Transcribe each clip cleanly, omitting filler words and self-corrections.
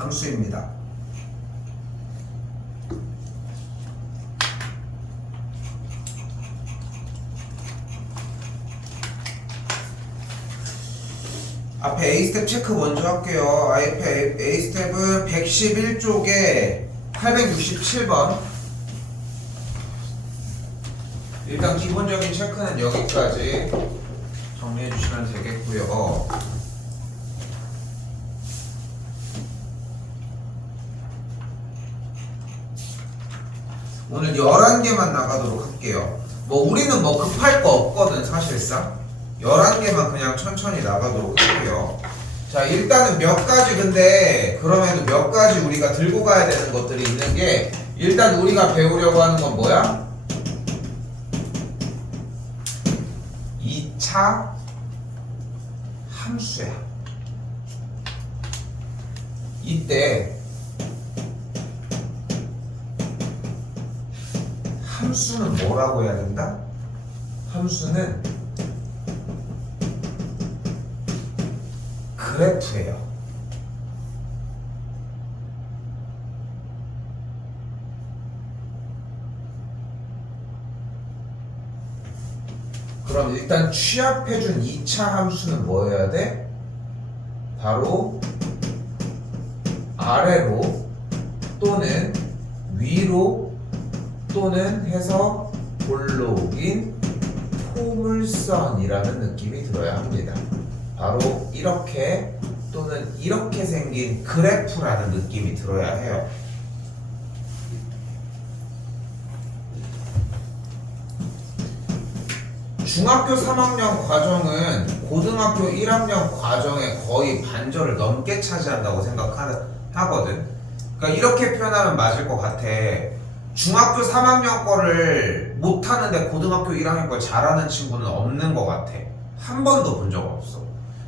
함수입니다. 앞에 A스텝 체크 먼저 할게요. 앞에 A스텝은 111쪽에 867번. 일단 기본적인 체크는 여기까지 정리해 주시면 되겠고요. 오늘 11개만 나가도록 할게요. 뭐 우리는 뭐 급할 거 없거든 사실상. 11개만 그냥 천천히 나가도록 할게요. 자, 일단은 몇 가지, 근데 그럼에도 몇 가지 우리가 들고 가야 되는 것들이 있는 게, 일단 우리가 배우려고 하는 건 뭐야? 2차 함수야. 이때 함수는 뭐라고 해야 된다? 함수는 그래프예요. 그럼 일단 취합해준 2차 함수는 뭐여야 돼? 바로 아래로 또는 위로 또는 해서 볼록인 포물선이라는 느낌이 들어야 합니다. 바로 이렇게 또는 이렇게 생긴 그래프라는 느낌이 들어야 해요. 중학교 3학년 과정은 고등학교 1학년 과정의 거의 반절을 넘게 차지한다고 생각하거든. 그러니까 이렇게 표현하면 맞을 것 같아. 중학교 3학년 거를 못하는데 고등학교 1학년 걸 잘하는 친구는 없는 것 같아. 한 번도 본 적 없어.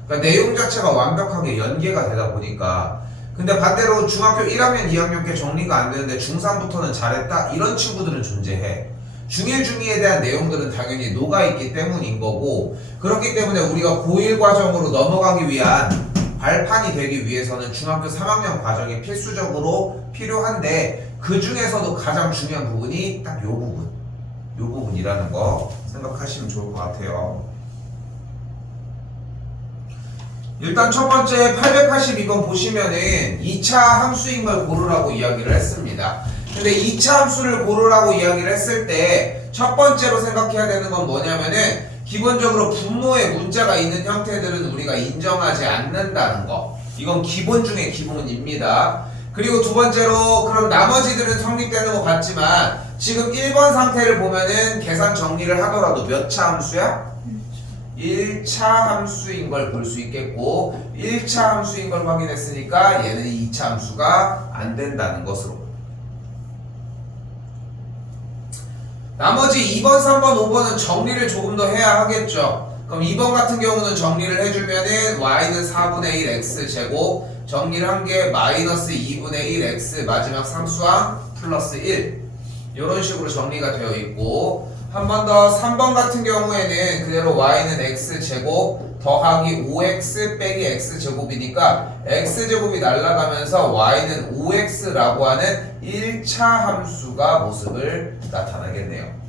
그러니까 내용 자체가 완벽하게 연계가 되다 보니까. 근데 반대로 중학교 1학년, 2학년 게 정리가 안 되는데 중3부터는 잘했다? 이런 친구들은 존재해. 중1, 중2에 대한 내용들은 당연히 녹아있기 때문인 거고, 그렇기 때문에 우리가 고1 과정으로 넘어가기 위한 발판이 되기 위해서는 중학교 3학년 과정이 필수적으로 필요한데, 그 중에서도 가장 중요한 부분이 딱 요 부분이라는 거 생각하시면 좋을 것 같아요. 일단 첫 번째 882번 보시면은 2차 함수인 걸 고르라고 이야기를 했습니다. 근데 2차 함수를 고르라고 이야기를 했을 때 첫 번째로 생각해야 되는 건 뭐냐면은, 기본적으로 분모에 문자가 있는 형태들은 우리가 인정하지 않는다는 거. 이건 기본 중에 기본입니다. 그리고 두 번째로, 그럼 나머지들은 성립되는 것 같지만 지금 1번 상태를 보면은 계산 정리를 하더라도 몇 차 함수야? 1차 함수인 걸 볼 수 있겠고, 1차 함수인 걸 확인했으니까 얘는 2차 함수가 안 된다는 것으로. 나머지 2번, 3번, 5번은 정리를 조금 더 해야 하겠죠. 그럼 2번 같은 경우는 정리를 해주면은 y는 4분의 1 x제곱, 정리를 한 게 마이너스 2분의 1 x 마지막 상수항 플러스 1, 이런 식으로 정리가 되어 있고, 한 번 더 3번 같은 경우에는 그대로 y는 x제곱 더하기 5x 빼기 x제곱이니까 x제곱이 날아가면서 y는 5x라고 하는 1차 함수가 모습을 나타나겠네요.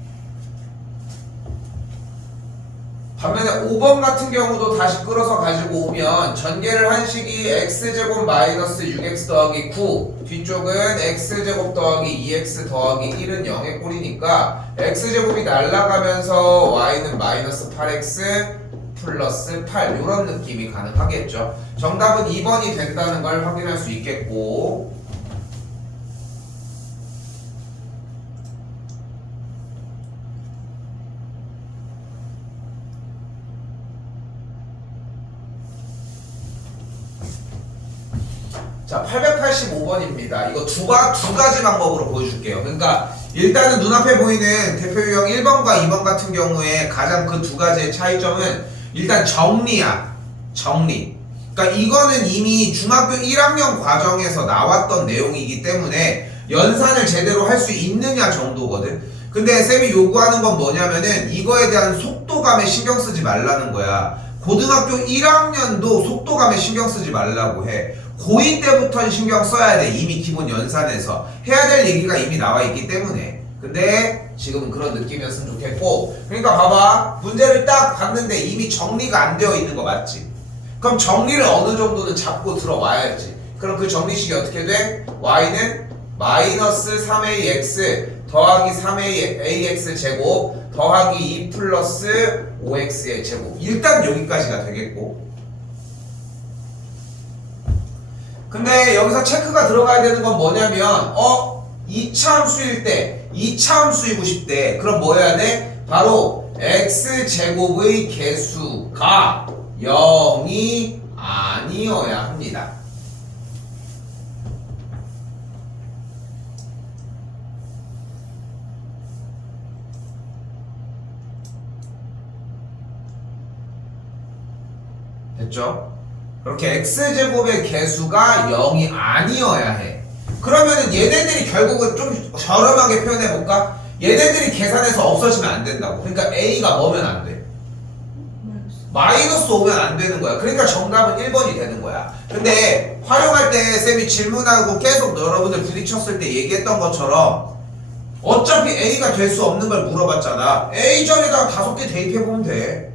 반면에 5번 같은 경우도 다시 끌어서 가지고 오면 전개를 한 식이 x제곱 마이너스 6x 더하기 9, 뒤쪽은 x제곱 더하기 2x 더하기 1은 0의 꼴이니까 x제곱이 날아가면서 y는 마이너스 8x 플러스 8, 이런 느낌이 가능하겠죠. 정답은 2번이 된다는 걸 확인할 수 있겠고, 자, 885번입니다. 이거 두 가지 방법으로 보여줄게요. 그러니까 일단은 눈앞에 보이는 대표 유형 1번과 2번 같은 경우에 가장 그 두 가지의 차이점은 일단 정리야. 정리. 그러니까 이거는 이미 중학교 1학년 과정에서 나왔던 내용이기 때문에 연산을 제대로 할 수 있느냐 정도거든. 근데 쌤이 요구하는 건 뭐냐면은 이거에 대한 속도감에 신경 쓰지 말라는 거야. 고등학교 1학년도 속도감에 신경 쓰지 말라고 해. 고2 때부터는 신경 써야 돼. 이미 기본 연산에서 해야 될 얘기가 이미 나와 있기 때문에. 근데 지금은 그런 느낌이었으면 좋겠고, 그러니까 봐봐, 문제를 딱 봤는데 이미 정리가 안 되어 있는 거 맞지? 그럼 정리를 어느 정도는 잡고 들어와야지. 그럼 그 정리식이 어떻게 돼? y는 마이너스 3ax 더하기 3ax 제곱 더하기 2 플러스 5x의 제곱. 일단 여기까지가 되겠고, 근데 여기서 체크가 들어가야 되는 건 뭐냐면 2차 함수일 때 2차 함수이고 싶대. 그럼 뭐 해야 돼? 바로 x제곱의 개수가 0이 아니어야 합니다. 됐죠? 그렇게 x제곱의 개수가 0이 아니어야 해. 그러면은 얘네들이 결국은 좀 저렴하게 표현해볼까? 얘네들이 계산해서 없어지면 안 된다고. 그러니까 a가 뭐면 안 돼? 마이너스 5면 안 되는 거야. 그러니까 정답은 1번이 되는 거야. 근데 활용할 때 쌤이 질문하고 계속 여러분들 부딪혔을 때 얘기했던 것처럼 어차피 a가 될 수 없는 걸 물어봤잖아. a 전에다가 5개 대입해보면 돼.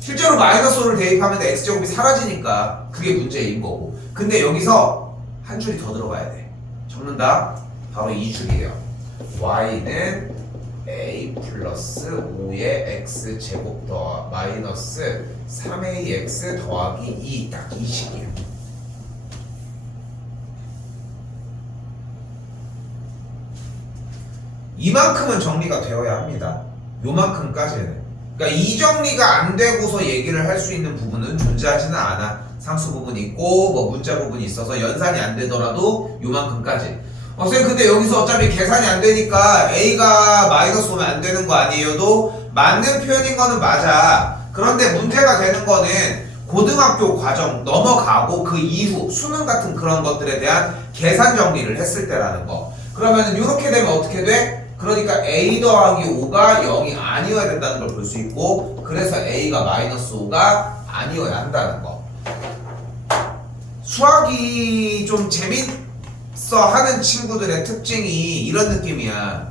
실제로 마이너스 5를 대입하면 x제곱이 사라지니까 그게 문제인 거고. 근데 여기서 한 줄이 더 들어가야 돼. 적는다. 바로 이 줄이에요. y는 a 플러스 5의 x제곱 더 마이너스 3ax 더하기 2. 딱 이 식이에요. 이만큼은 정리가 되어야 합니다. 요만큼까지는. 그러니까 이 정리가 안 되고서 얘기를 할 수 있는 부분은 존재하지는 않아. 상수 부분이 있고 뭐 문자 부분이 있어서 연산이 안 되더라도 요만큼까지. 선생님 근데 여기서 어차피 계산이 안 되니까 a가 마이너스 오면 안 되는 거 아니에요도 맞는 표현인 거는 맞아. 그런데 문제가 되는 거는 고등학교 과정 넘어가고 그 이후 수능 같은 그런 것들에 대한 계산 정리를 했을 때라는 거. 그러면은 이렇게 되면 어떻게 돼? 그러니까 a 더하기 5가 0이 아니어야 된다는 걸 볼 수 있고, 그래서 a가 마이너스 5가 아니어야 한다는 거. 수학이 좀 재밌어 하는 친구들의 특징이 이런 느낌이야.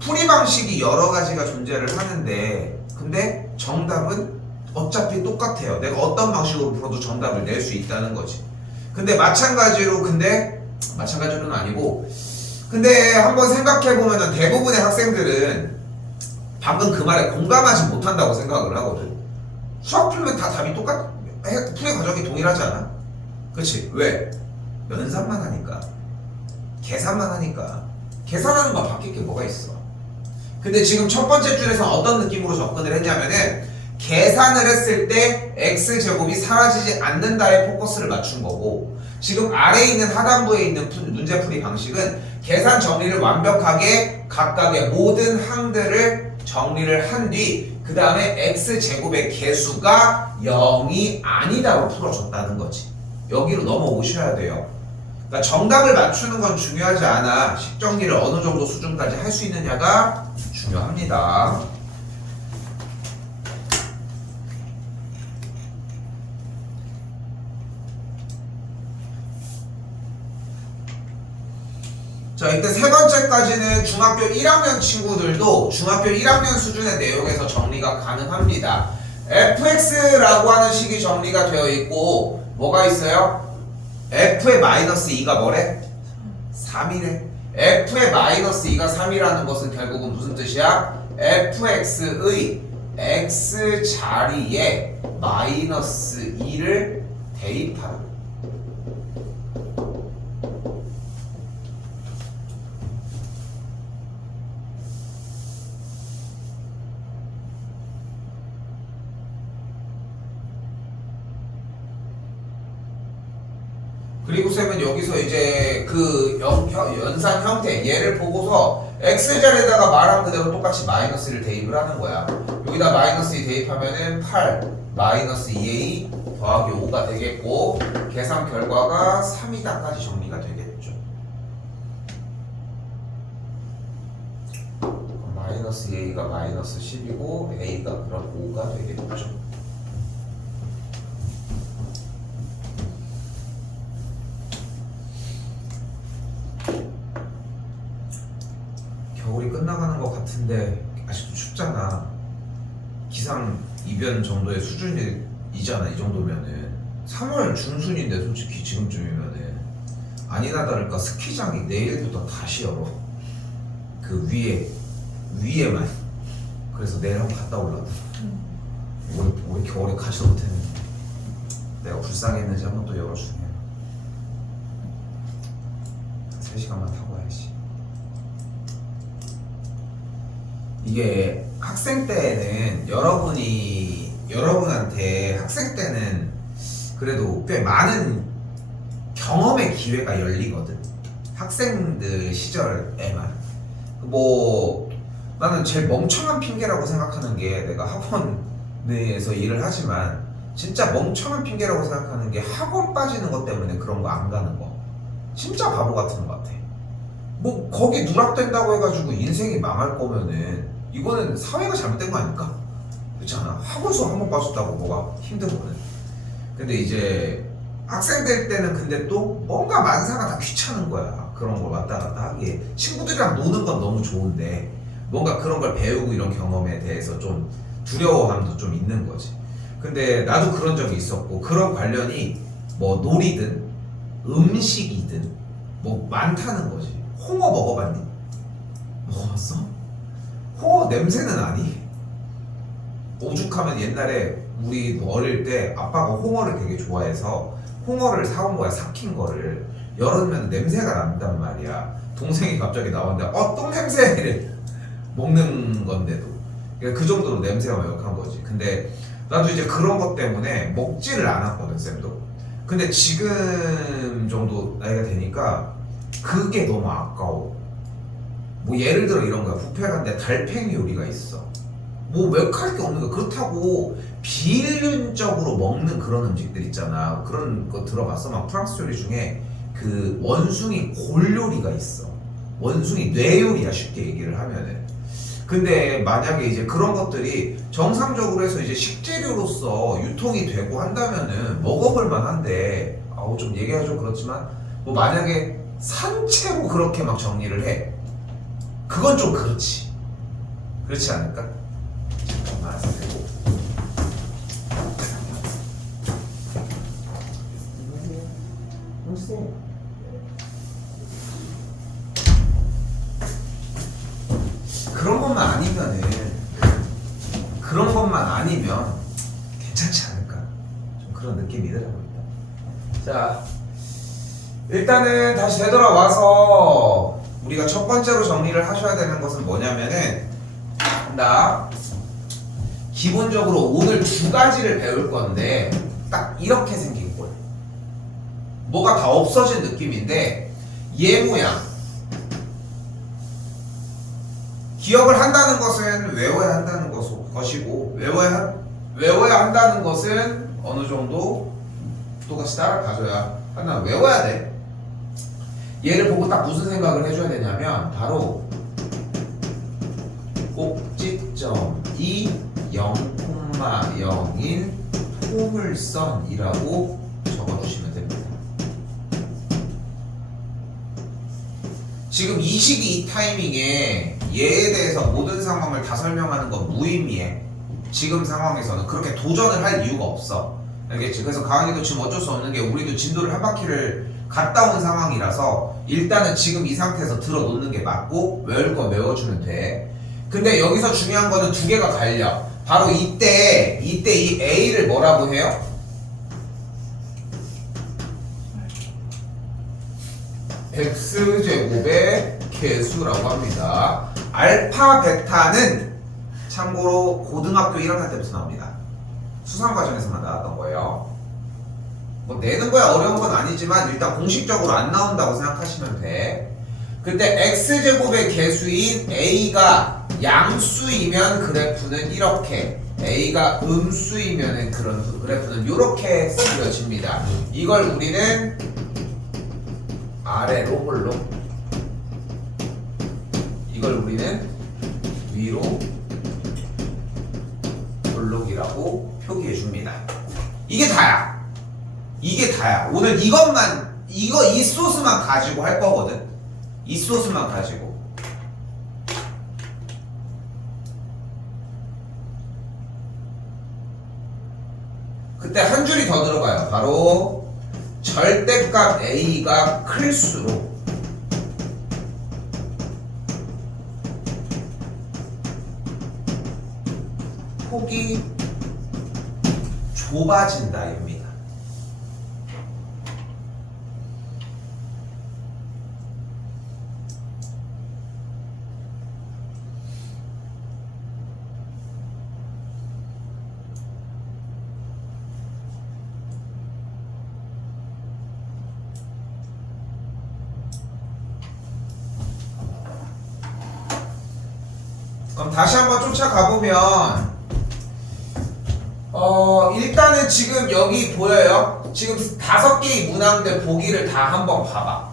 풀이 방식이 여러 가지가 존재를 하는데 근데 정답은 어차피 똑같아요. 내가 어떤 방식으로 풀어도 정답을 낼 수 있다는 거지. 근데 마찬가지로는 아니고, 근데 한번 생각해보면 대부분의 학생들은 방금 그 말에 공감하지 못한다고 생각을 하거든. 수학 풀면 다 답이 풀이 과정이 동일하지 않아? 그치? 왜? 연산만 하니까, 계산만 하니까. 계산하는 거 바뀔 게 뭐가 있어. 근데 지금 첫 번째 줄에서 어떤 느낌으로 접근을 했냐면은 계산을 했을 때 x제곱이 사라지지 않는다에 포커스를 맞춘 거고, 지금 아래에 있는 하단부에 있는 문제풀이 방식은 계산 정리를 완벽하게 각각의 모든 항들을 정리를 한 뒤 그 다음에 x제곱의 개수가 0이 아니다로 풀어줬다는 거지. 여기로 넘어오셔야 돼요. 그러니까 정답을 맞추는 건 중요하지 않아. 식정리를 어느 정도 수준까지 할 수 있느냐가 중요합니다. 자, 이때 세 번째까지는 중학교 1학년 친구들도 중학교 1학년 수준의 내용에서 정리가 가능합니다. fx라고 하는 식이 정리가 되어 있고, 뭐가 있어요? f의 마이너스 2가 뭐래? 3이래. f의 마이너스 2가 3이라는 것은 결국은 무슨 뜻이야? fx의 x 자리에 마이너스 2를 대입하라. 그리고 쌤은 여기서 이제 그 연산 형태 얘를 보고서 x자리에다가 말한 그대로 똑같이 마이너스를 대입을 하는 거야. 여기다 마이너스 2 대입하면은 8 마이너스 2a 더하기 5가 되겠고, 계산 결과가 3이다까지 정리가 되겠죠. 마이너스 마이너스 2a가 마이너스 10이고 a가 그럼 5가 되겠죠. 겨울이 끝나가는 것 같은데 아직도 춥잖아. 기상 이변 정도의 수준이잖아. 이 정도면은 3월 중순인데 솔직히 지금쯤이면은 아니나 다를까 스키장이 내일부터 다시 열어. 그 위에만. 그래서 내일 한번 갔다 올라도. 올해 겨울에 가지도 못했는데 내가 불쌍했는지 한번 또 열어주네. 3시간만 타고 와야지. 이게 학생 때는 여러분한테 학생 때는 그래도 꽤 많은 경험의 기회가 열리거든. 학생들 시절에만. 뭐 나는 제일 멍청한 핑계라고 생각하는 게, 내가 학원 내에서 일을 하지만 진짜 멍청한 핑계라고 생각하는 게 학원 빠지는 것 때문에 그런 거 안 가는 거. 진짜 바보 같은 것 같아. 뭐 거기 누락된다고 해가지고 인생이 망할 거면은 이거는 사회가 잘못된 거 아닐까? 그렇지 않아? 학원 수업 한 번 빠졌다고 뭐가 힘든 거는. 근데 이제 학생들 때는 근데 또 뭔가 만사가 다 귀찮은 거야. 그런 걸 왔다 갔다 하기에. 친구들이랑 노는 건 너무 좋은데 뭔가 그런 걸 배우고 이런 경험에 대해서 좀 두려워함도 좀 있는 거지. 근데 나도 그런 적이 있었고, 그런 관련이 뭐 놀이든 음식이든 뭐 많다는 거지. 홍어 먹어봤니? 먹어봤어? 홍어 냄새는 아니? 오죽하면 옛날에 우리 어릴 때 아빠가 홍어를 되게 좋아해서 홍어를 사온 거야. 삭힌 거를 열으면 냄새가 난단 말이야. 동생이 갑자기 나왔는데 똥 냄새를 먹는 건데도 그 정도로 냄새가 매력한 거지. 근데 나도 이제 그런 것 때문에 먹지를 않았거든, 쌤도. 근데 지금 정도 나이가 되니까 그게 너무 아까워. 뭐 예를 들어 이런 거야. 뷔페 갔는데 달팽이 요리가 있어. 뭐 외국할 게 없는 거야. 그렇다고 비윤적으로 먹는 그런 음식들 있잖아. 그런 거 들어봤어? 막 프랑스 요리 중에 그 원숭이 골 요리가 있어. 원숭이 뇌 요리야, 쉽게 얘기를 하면은. 근데 만약에 이제 그런 것들이 정상적으로 해서 이제 식재료로서 유통이 되고 한다면은 먹어볼 만한데, 좀 얘기하기 좀 그렇지만 뭐 만약에 산채로 그렇게 막 정리를 해, 그건 좀 그렇지 않을까? 잠깐만 세고. 그런 것만 아니면 괜찮지 않을까? 좀 그런 느낌이 들어봅니다. 자, 일단은 다시 되돌아와서 우리가 첫 번째로 정리를 하셔야 되는 것은 뭐냐면은, 기본적으로 오늘 두 가지를 배울 건데 딱 이렇게 생긴 거예요. 뭐가 다 없어진 느낌인데 얘 모양. 기억을 한다는 것은 외워야 한다는 것이고, 외워야 한다는 것은 어느 정도 똑같이 따라가줘야 한다. 외워야 돼. 얘를 보고 딱 무슨 생각을 해줘야 되냐면, 바로 꼭지점이 0,0인 포물선이라고 적어주시면 됩니다. 지금 이 시기 이 타이밍에 얘에 대해서 모든 상황을 다 설명하는 건 무의미해. 지금 상황에서는 그렇게 도전을 할 이유가 없어. 알겠지? 그래서 강한이도 지금 어쩔 수 없는 게, 우리도 진도를 한 바퀴를 갔다 온 상황이라서 일단은 지금 이 상태에서 들어놓는 게 맞고, 외울 거 외워주면 돼. 근데 여기서 중요한 거는 두 개가 갈려. 바로 이때 이 A를 뭐라고 해요? X제곱의 개수라고 합니다. 알파, 베타는 참고로 고등학교 1학년 때부터 나옵니다. 수상과정에서만 나왔던 거예요. 뭐 내는 거야 어려운 건 아니지만 일단 공식적으로 안 나온다고 생각하시면 돼. 근데 X제곱의 개수인 A가 양수이면 그래프는 이렇게, A가 음수이면 그래프는 이렇게 쓰여집니다. 이걸 우리는 아래로 홀로, 이걸 우리는 위로 볼록이라고 표기해 줍니다. 이게 다야. 이게 다야. 오늘 이것만 이 소스만 가지고 할 거거든. 이 소스만 가지고. 그때 한 줄이 더 들어가요. 바로 절대값 A가 클수록 폭이 좁아진다 입니다. 그럼 다시 한번 쫓아가 보면 일단은 지금 여기 보여요? 지금 5개의 문항들 보기를 다 한번 봐봐.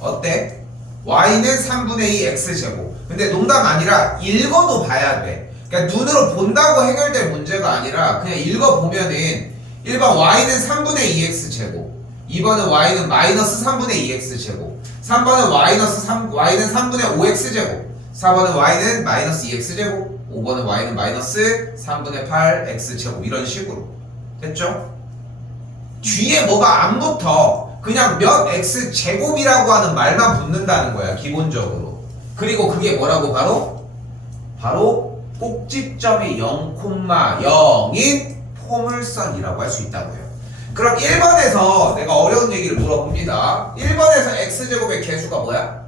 어때? y는 3분의 2 x제곱. 근데 농담 아니라 읽어도 봐야 돼. 그러니까 눈으로 본다고 해결될 문제가 아니라 그냥 읽어보면은 1번 y는 3분의 2 x제곱, 2번은 y는 마이너스 3분의 2 x제곱, 3번은 y는 3분의 5 x제곱, 4번은 y는 마이너스 2x제곱, 5번은 y는 마이너스 3분의 8 x제곱. 이런 식으로 됐죠? 뒤에 뭐가 안 붙어. 그냥 몇 x제곱이라고 하는 말만 붙는다는 거야 기본적으로. 그리고 그게 뭐라고? 바로 꼭지점이 0,0인 포물선이라고 할 수 있다고요. 그럼 1번에서 내가 어려운 얘기를 물어봅니다. 1번에서 x제곱의 개수가 뭐야?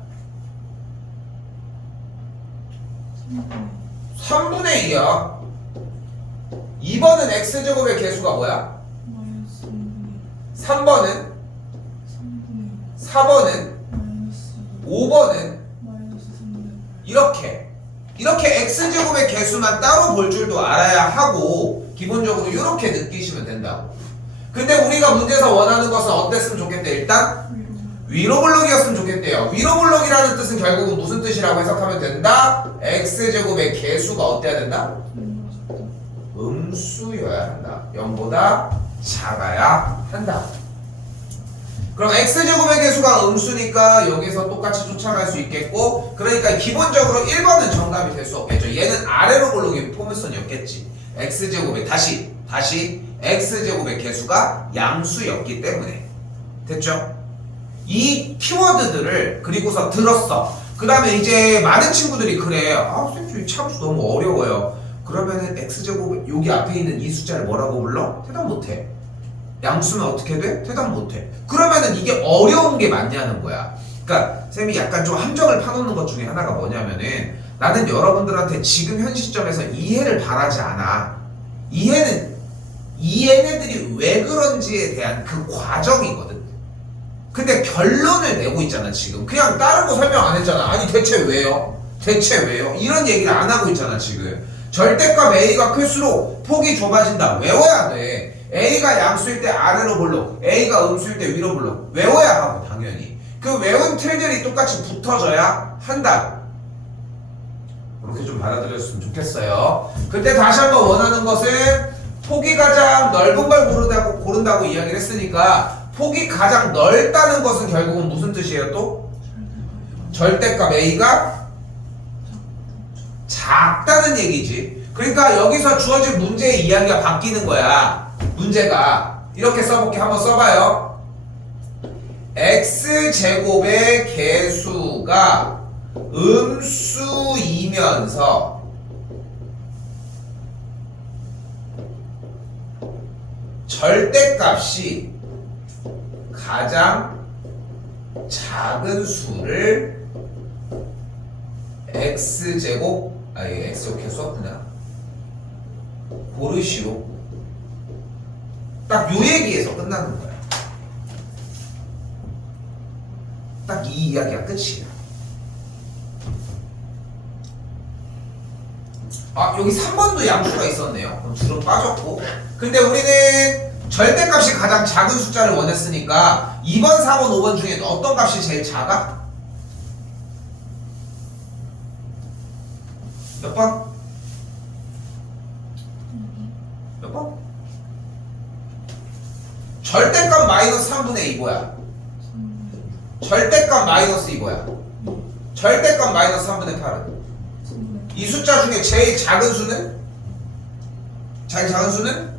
3분의 2야. 2번은 x제곱의 개수가 뭐야? 3번은? 4번은? 5번은? 이렇게 x제곱의 개수만 따로 볼 줄도 알아야 하고 기본적으로 이렇게 느끼시면 된다고. 근데 우리가 문제에서 원하는 것은 어땠으면 좋겠대? 일단 위로 블록이었으면 좋겠대요. 위로 블록이라는 뜻은 결국은 무슨 뜻이라고 해석하면 된다? x제곱의 개수가 어때야 된다? 음수여야 한다. 0보다 작아야 한다. 그럼 x제곱의 개수가 음수니까 여기서 똑같이 쫓아갈 수 있겠고, 그러니까 기본적으로 1번은 정답이 될 수 없겠죠. 얘는 아래로 블록인 포물선이었겠지. x제곱의 다시 x제곱의 개수가 양수였기 때문에. 됐죠? 이 키워드들을 그리고서 들었어. 그 다음에 이제 많은 친구들이 그래. 선생님 참수 너무 어려워요. 그러면은 x제곱 여기 앞에 있는 이 숫자를 뭐라고 불러? 대답 못해. 양수면 어떻게 돼? 대답 못해. 그러면은 이게 어려운 게 맞냐는 거야. 그러니까 쌤이 약간 좀 함정을 파놓는 것 중에 하나가 뭐냐면은, 나는 여러분들한테 지금 현 시점에서 이해를 바라지 않아. 이해는 이 얘네들이 왜 그런지에 대한 그 과정이거든. 근데 결론을 내고 있잖아 지금. 그냥 다른 거 설명 안 했잖아. 아니 대체 왜요? 이런 얘기를 안 하고 있잖아 지금. 절대값 A가 클수록 폭이 좁아진다. 외워야 돼. A가 양수일 때 아래로 볼록, A가 음수일 때 위로 볼록. 외워야 하고 당연히. 그 외운 틀들이 똑같이 붙어져야 한다. 그렇게 좀 받아들였으면 좋겠어요. 그때 다시 한번 원하는 것은 폭이 가장 넓은 걸 고른다고 이야기를 했으니까, 폭이 가장 넓다는 것은 결국은 무슨 뜻이에요 또? 절대값 A가 작다는 얘기지. 그러니까 여기서 주어진 문제의 이야기가 바뀌는 거야. 문제가 이렇게 써볼게. 한번 써봐요. x제곱의 개수가 음수이면서 절대값이 가장 작은 수를 x제곱, x 이렇게 썼구나. 고르시오. 딱 요 얘기에서 끝나는 거야. 딱 이 이야기가 끝이야. 여기 3번도 양수가 있었네요. 그럼 둘은 빠졌고. 근데 우리는 절대값이 가장 작은 숫자를 원했으니까 2번, 4번, 5번 중에 어떤 값이 제일 작아? 몇 번? 몇 번? 절대값 마이너스 3분의 2 뭐야? 절대값 마이너스 2 뭐야? 절대값 마이너스 3분의 8은? 이 숫자 중에 제일 작은 수는? 제일 작은 수는?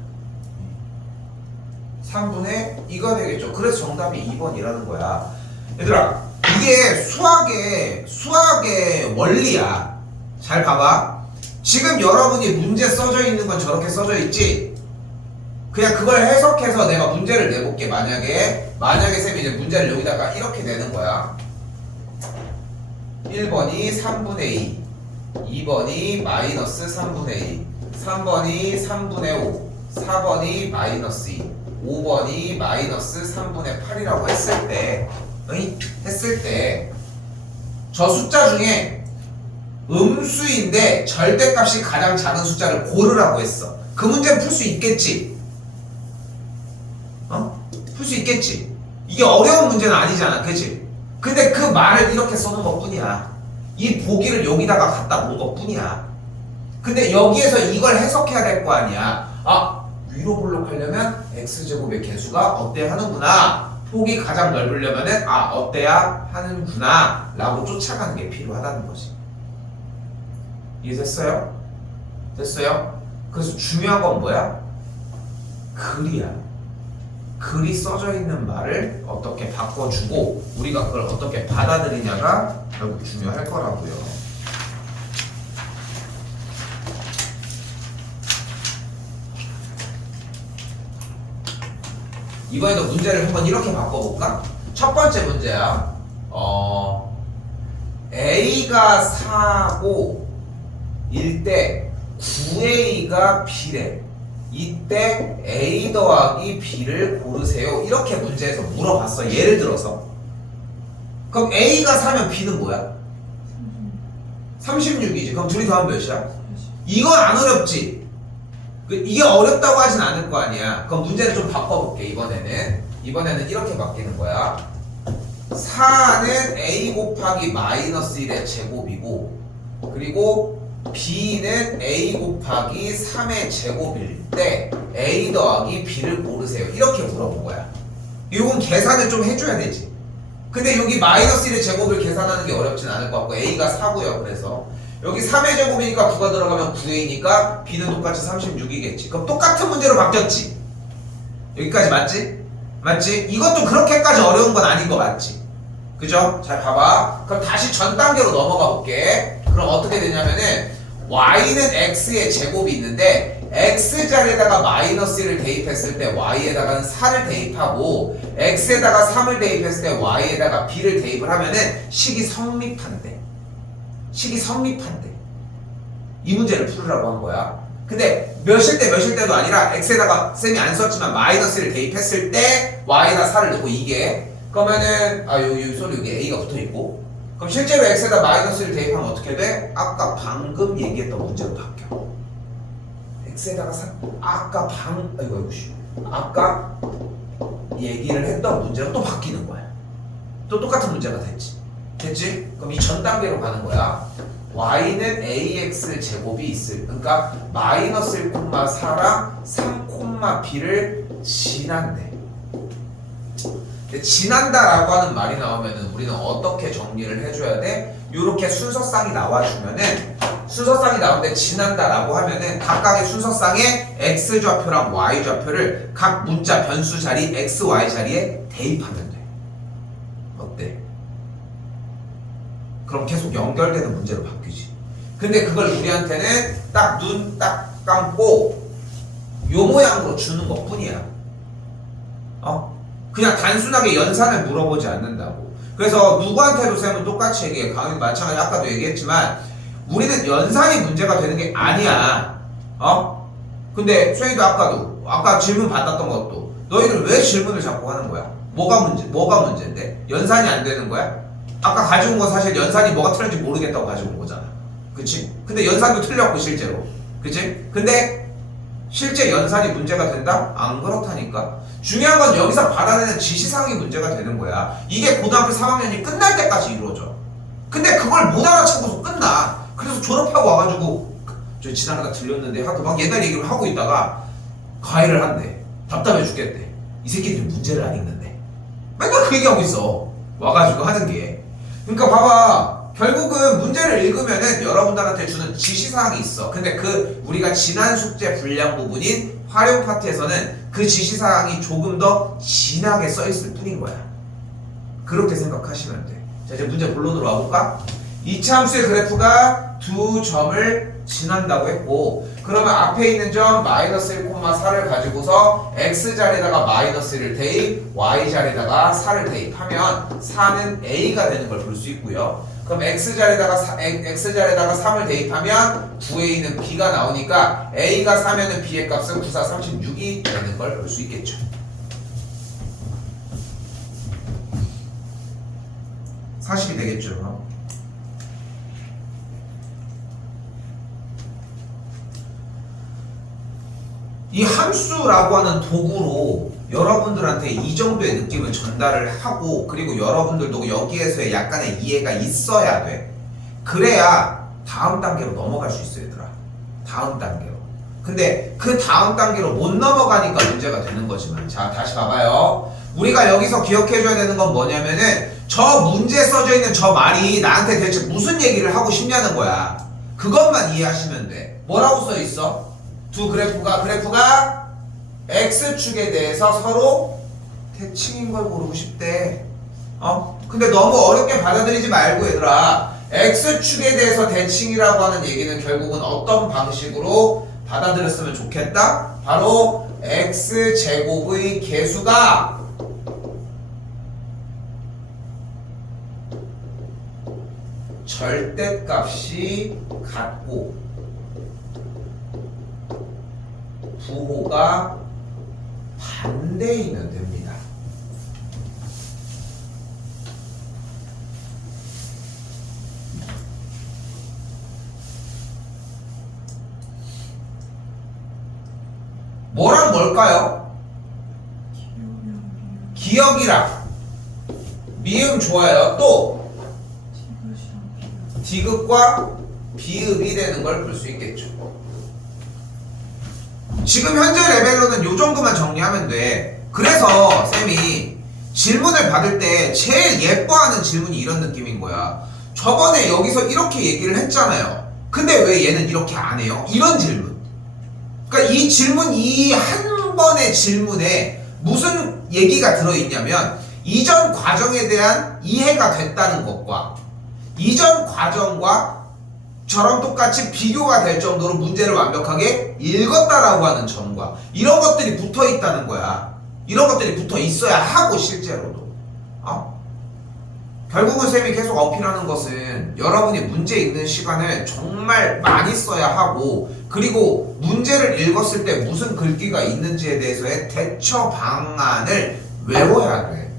3분의 2가 되겠죠. 그래서 정답이 2번이라는 거야. 얘들아, 이게 수학의 원리야. 잘 봐봐. 지금 여러분이 문제 써져 있는 건 저렇게 써져 있지? 그냥 그걸 해석해서 내가 문제를 내볼게. 만약에 쌤이 이제 문제를 여기다가 이렇게 내는 거야. 1번이 3분의 2, 2번이 마이너스 3분의 2, 3번이 3분의 5, 4번이 마이너스 2, 5번이 마이너스 3분의 8이라고 했을 때 저 숫자 중에 음수인데 절대값이 가장 작은 숫자를 고르라고 했어. 그 문제는 풀 수 있겠지? 풀 수 있겠지? 이게 어려운 문제는 아니잖아, 그치? 근데 그 말을 이렇게 써놓은 것 뿐이야. 이 보기를 여기다가 갖다 놓은 것 뿐이야. 근데 여기에서 이걸 해석해야 될 거 아니야. 위로 볼록하려면 x제곱의 개수가 어때야 하는구나. 폭이 가장 넓으려면은 어때야 하는구나 라고 쫓아가는 게 필요하다는 거지. 이해됐어요? 됐어요? 그래서 중요한 건 뭐야? 글이야. 글이 써져 있는 말을 어떻게 바꿔주고 우리가 그걸 어떻게 받아들이냐가 결국 중요할 거라고요. 이번에도 문제를 한번 이렇게 바꿔볼까? 첫 번째 문제야. A가 4고 일 때 9A가 B래. 이때 A 더하기 B를 고르세요. 이렇게 문제에서 물어봤어. 예를 들어서. 그럼 A가 4면 B는 뭐야? 36이지. 그럼 둘이 더하면 몇이야? 이건 안 어렵지? 이게 어렵다고 하진 않을 거 아니야. 그럼 문제를 좀 바꿔볼게. 이번에는 이렇게 바뀌는 거야. 4는 A 곱하기 마이너스 1의 제곱이고, 그리고 B는 A 곱하기 3의 제곱일 때 A 더하기 B를 고르세요. 이렇게 물어본 거야. 이건 계산을 좀 해줘야 되지. 근데 여기 마이너스 1의 제곱을 계산하는 게 어렵진 않을 것 같고 A가 4고요. 그래서 여기 3의 제곱이니까 9가 들어가면 9A니까 B는 똑같이 36이겠지. 그럼 똑같은 문제로 바뀌었지. 여기까지 맞지? 맞지? 이것도 그렇게까지 어려운 건 아닌 거 맞지? 그죠? 잘 봐봐. 그럼 다시 전 단계로 넘어가 볼게. 그럼 어떻게 되냐면은 y는 x의 제곱이 있는데 x자리에다가 마이너스 1을 대입했을 때 y에다가는 4를 대입하고 x에다가 3을 대입했을 때 y에다가 b를 대입을 하면은 식이 성립한대. 이 문제를 풀으라고 한 거야. 근데 몇일 때도 아니라 x에다가 쌤이 안 썼지만 마이너스를 대입했을 때 y에다 4를 넣고 이게 그러면은 여기 a가 붙어있고 그럼 실제로 x에다 마이너스를 대입하면 어떻게 돼? 아까 방금 얘기했던 문제로 바뀌어. x에다가 3 아까 얘기를 했던 문제로 또 바뀌는 거야. 또 똑같은 문제가 됐지? 그럼 이 전 단계로 가는 거야. y는 ax 제곱이 그러니까 마이너스 1,4랑 3,b를 지난대. 지난다라고 하는 말이 나오면은 우리는 어떻게 정리를 해줘야 돼? 요렇게 순서상이 나와주면은 순서상이 나오는데 지난다라고 하면은 각각의 순서상에 x 좌표랑 y 좌표를 각 문자 변수 자리 x, y 자리에 대입하면 돼. 어때? 그럼 계속 연결되는 문제로 바뀌지. 근데 그걸 우리한테는 딱 눈 딱 감고 요 모양으로 주는 것 뿐이야. 그냥 단순하게 연산을 물어보지 않는다고. 그래서 누구한테도 쌤은 똑같이 얘기해. 강의도 마찬가지 아까도 얘기했지만 우리는 연산이 문제가 되는 게 아니야. 근데 수현이도 아까 질문 받았던 것도 너희들 왜 질문을 자꾸 하는 거야? 뭐가 문제인데? 연산이 안 되는 거야? 아까 가지고 온 건 사실 연산이 뭐가 틀린지 모르겠다고 가지고 온 거잖아. 그치? 근데 연산도 틀렸고 실제로. 그치? 근데 실제 연산이 문제가 된다? 안 그렇다니까. 중요한 건 여기서 받아내는 지시사항이 문제가 되는 거야. 이게 고등학교 3학년이 끝날 때까지 이루어져. 근데 그걸 못 알아채고서 끝나. 그래서 졸업하고 와가지고 저 지나가다 들렸는데 하도 막 옛날 얘기를 하고 있다가 과외를 한대. 답답해 죽겠대. 이 새끼들이 문제를 안 읽는데. 맨날 그 얘기하고 있어. 와가지고 하는 게. 그러니까 봐봐. 결국은 문제를 읽으면은 여러분들한테 주는 지시사항이 있어. 근데 그 우리가 지난 숙제 분량 부분인 활용 파트에서는 그 지시사항이 조금 더 진하게 써있을 뿐인 거야. 그렇게 생각하시면 돼. 자, 이제 문제 본론으로 와볼까? 이차 함수의 그래프가 두 점을 지난다고 했고, 그러면 앞에 있는 점 마이너스 1,4를 가지고서 x자리에다가 마이너스 1을 대입, y자리에다가 4를 대입하면 4는 a가 되는 걸 볼 수 있고요. 그럼 x자리에다가 3을 대입하면 9a는 b가 나오니까 a가 4면은 b의 값은 9, 4, 36이 되는 걸 볼 수 있겠죠. 사실이 되겠죠. 이 함수라고 하는 도구로 여러분들한테 이 정도의 느낌을 전달을 하고, 그리고 여러분들도 여기에서의 약간의 이해가 있어야 돼. 그래야 다음 단계로 넘어갈 수 있어, 얘들아. 다음 단계로. 근데 그 다음 단계로 못 넘어가니까 문제가 되는 거지만. 자, 다시 봐봐요. 우리가 여기서 기억해줘야 되는 건 뭐냐면은 저 문제에 써져 있는 저 말이 나한테 대체 무슨 얘기를 하고 싶냐는 거야. 그것만 이해하시면 돼. 뭐라고 써 있어? 두 그래프가 x축에 대해서 서로 대칭인 걸 고르고 싶대. 근데 너무 어렵게 받아들이지 말고 얘들아, x축에 대해서 대칭이라고 하는 얘기는 결국은 어떤 방식으로 받아들였으면 좋겠다? 바로 x제곱의 개수가 절대값이 같고 부호가 반대이면 됩니다. 뭐랑 뭘까요? 기억이랑 미음 좋아요. 또 디귿과 비읍이 되는 걸 볼 수 있겠죠. 지금 현재 레벨로는 요 정도만 정리하면 돼. 그래서 쌤이 질문을 받을 때 제일 예뻐하는 질문이 이런 느낌인 거야. 저번에 여기서 이렇게 얘기를 했잖아요. 근데 왜 얘는 이렇게 안 해요? 이런 질문. 그러니까 이 질문, 이 한 번의 질문에 무슨 얘기가 들어있냐면 이전 과정에 대한 이해가 됐다는 것과 이전 과정과 저랑 똑같이 비교가 될 정도로 문제를 완벽하게 읽었다라고 하는 점과 이런 것들이 붙어 있다는 거야. 이런 것들이 붙어 있어야 하고, 실제로도. 결국은 쌤이 계속 어필하는 것은 여러분이 문제 읽는 시간을 정말 많이 써야 하고, 그리고 문제를 읽었을 때 무슨 글귀가 있는지에 대해서의 대처 방안을 외워야 돼.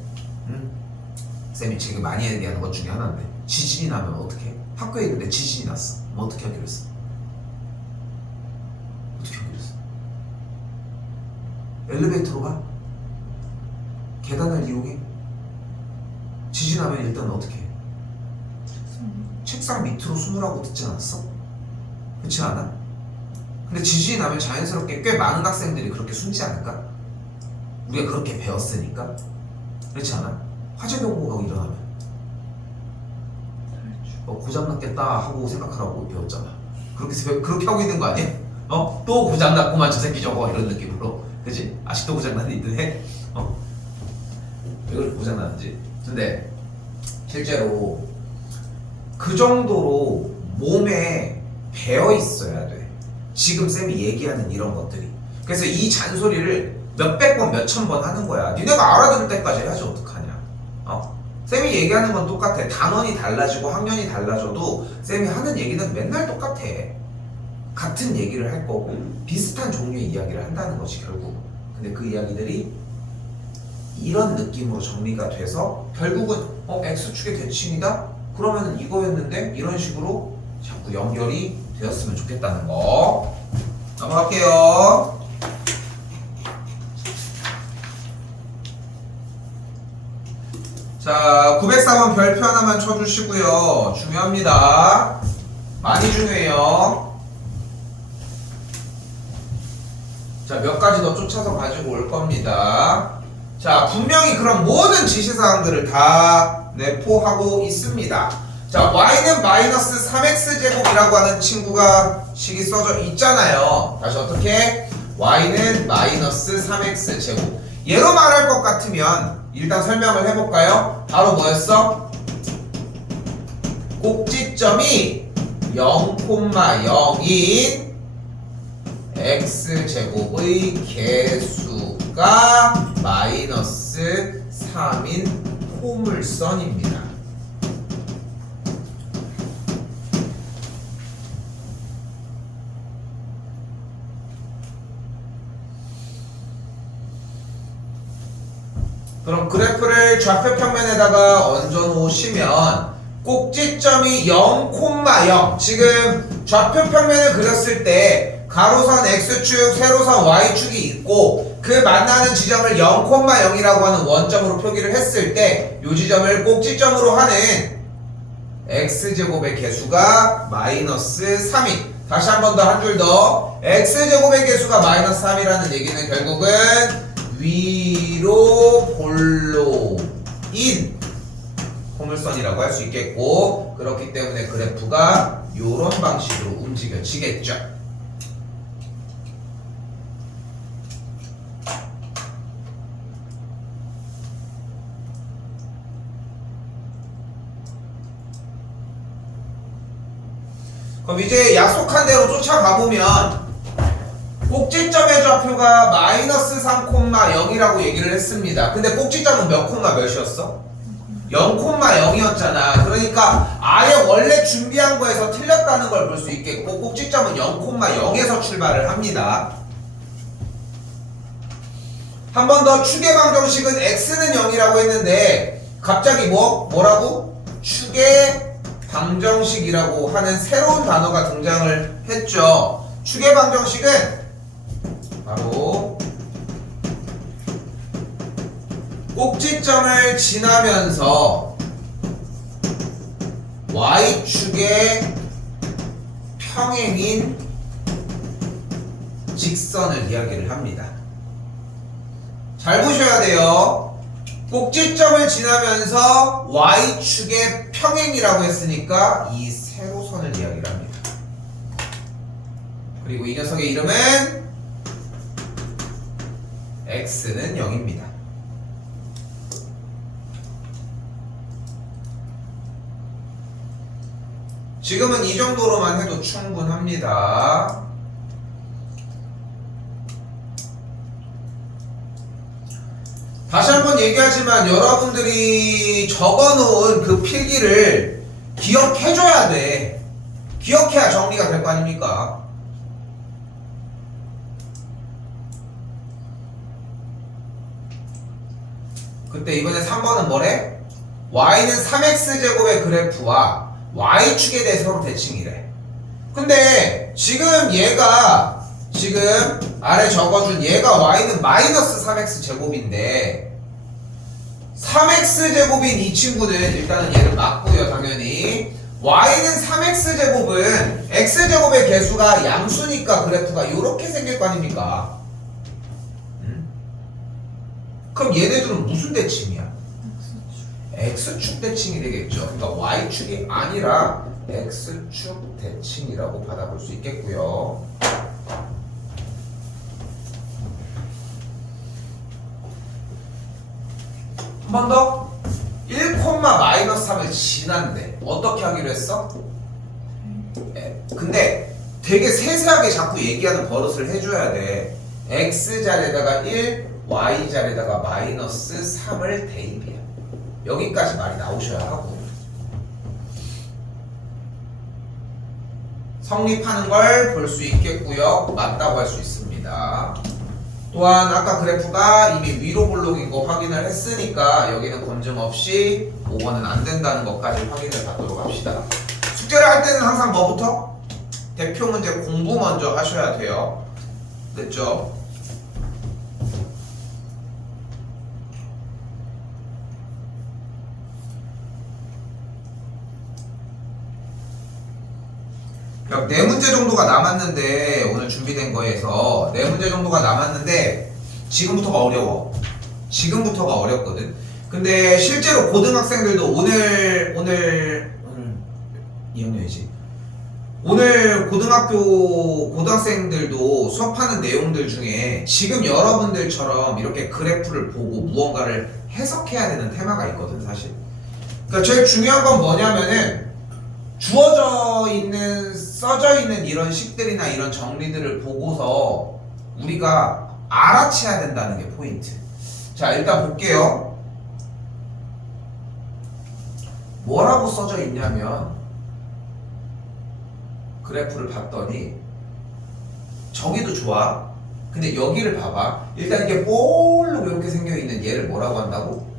쌤이 지금 많이 얘기하는 것 중에 하나인데, 지진이 나면 어떻게 해? 학교에 있는데 지진이 났어. 그럼 어떻게 하기로 했어? 어떻게 하기로 했어? 엘리베이터로 가? 계단을 이용해? 지진하면 일단 어떻게 해? 책상 밑으로 숨으라고 듣지 않았어? 그렇지 않아? 근데 지진이 나면 자연스럽게 꽤 많은 학생들이 그렇게 숨지 않을까? 우리가 그렇게 배웠으니까. 그렇지 않아? 화재 경보가 일어나면 고장났겠다 하고 생각하라고 배웠잖아. 그렇게 하고 있는 거 아니야? 또 고장났구만 저 새끼 저거, 이런 느낌으로. 그치? 아직도 고장났는데 해? 왜 그렇게 고장났는지. 근데 실제로 그 정도로 몸에 배어 있어야 돼. 지금 쌤이 얘기하는 이런 것들이. 그래서 이 잔소리를 몇백 번, 몇천 번 하는 거야. 니네가 알아들을 때까지 해야지 어떡하냐. 쌤이 얘기하는 건 똑같아. 단원이 달라지고 학년이 달라져도 쌤이 하는 얘기는 맨날 똑같아. 같은 얘기를 할 거고 비슷한 종류의 이야기를 한다는 것이 결국. 근데 그 이야기들이 이런 느낌으로 정리가 돼서 결국은 X축의 대칭이다? 그러면은 이거였는데? 이런 식으로 자꾸 연결이 되었으면 좋겠다는 거. 넘어갈게요. 자, 904번 별표 하나만 쳐주시고요. 중요합니다. 많이 중요해요. 자, 몇 가지 더 쫓아서 가지고 올 겁니다. 자, 분명히 그런 모든 지시사항들을 다 내포하고 있습니다. 자, y는 마이너스 3x제곱이라고 하는 친구가 식이 써져 있잖아요. 다시 어떻게? y는 마이너스 3x제곱. 얘로 말할 것 같으면 일단 설명을 해볼까요? 바로 뭐였어? 꼭지점이 0,0인 x제곱의 개수가 마이너스 3인 포물선입니다. 그럼 그래프를 좌표 평면에다가 얹어 놓으시면 꼭지점이 0,0 지금 좌표 평면을 그렸을 때 가로선 x축, 세로선 y축이 있고 그 만나는 지점을 0,0이라고 하는 원점으로 표기를 했을 때 이 지점을 꼭지점으로 하는 x제곱의 개수가 마이너스 3인 다시 한 번 더 한 줄 더 x제곱의 개수가 마이너스 3이라는 얘기는 결국은 위로 볼로인 포물선이라고 할 수 있겠고 그렇기 때문에 그래프가 이런 방식으로 움직여지겠죠. 그럼 이제 약속한 대로 쫓아가보면 꼭지점의 좌표가 마이너스 3,0이라고 얘기를 했습니다. 근데 꼭지점은 몇 콤마 몇이었어? 0,0이었잖아. 그러니까 아예 원래 준비한 거에서 틀렸다는 걸 볼 수 있겠고 꼭지점은 0,0에서 출발을 합니다. 한 번 더 축의 방정식은 x는 0이라고 했는데 갑자기 뭐라고? 축의 방정식이라고 하는 새로운 단어가 등장을 했죠. 축의 방정식은 바로 꼭지점을 지나면서 y축의 평행인 직선을 이야기를 합니다. 잘 보셔야 돼요. 꼭지점을 지나면서 y축의 평행이라고 했으니까 이 세로선을 이야기를 합니다. 그리고 이 녀석의 이름은 x는 0입니다. 지금은 이 정도로만 해도 충분합니다. 다시 한번 얘기하지만 여러분들이 적어놓은 그 필기를 기억해줘야 돼. 기억해야 정리가 될 거 아닙니까? 그때 이번에 3번은 뭐래? y는 3x제곱의 그래프와 y축에 대해 서로 대칭이래. 근데 지금 얘가 지금 아래 적어준 얘가 y는 마이너스 3x제곱인데 3x제곱인 이 친구는 일단은 얘는 맞고요. 당연히 y는 3x제곱은 x제곱의 개수가 양수니까 그래프가 이렇게 생길 거 아닙니까? 그럼 얘네들은 무슨 대칭이야? x축 대칭이 되겠죠. 그러니까 y축이 아니라 x축 대칭이라고 받아볼 수 있겠고요. 한 번 더. 1,-3을 지난데 어떻게 하기로 했어? 근데 되게 세세하게 자꾸 얘기하는 버릇을 해줘야 돼. x자리에다가 1, y자리에다가 마이너스 3을 대입해. 여기까지 말이 나오셔야 하고 성립하는 걸 볼 수 있겠고요. 맞다고 할 수 있습니다. 또한 아까 그래프가 이미 위로 볼록인 거 확인을 했으니까 여기는 검증 없이 5번은 안 된다는 것까지 확인을 받도록 합시다. 숙제를 할 때는 항상 뭐부터? 대표 문제 공부 먼저 하셔야 돼요. 됐죠? 네 문제 정도가 남았는데 오늘 준비된 거에서 네 문제 정도가 남았는데 지금부터가 어려워. 지금부터가 어렵거든. 근데 실제로 고등학생들도 오늘 2학년이지. 오늘 고등학생들도 수업하는 내용들 중에 지금 여러분들처럼 이렇게 그래프를 보고 무언가를 해석해야 되는 테마가 있거든, 사실. 그러니까 제일 중요한 건 뭐냐면은 주어져 있는, 써져 있는 이런 식들이나 이런 정리들을 보고서 우리가 알아채야 된다는 게 포인트. 자, 일단 볼게요. 뭐라고 써져 있냐면 그래프를 봤더니 저기도 좋아. 근데 여기를 봐봐. 일단 이게 볼록 이렇게 생겨있는 얘를 뭐라고 한다고?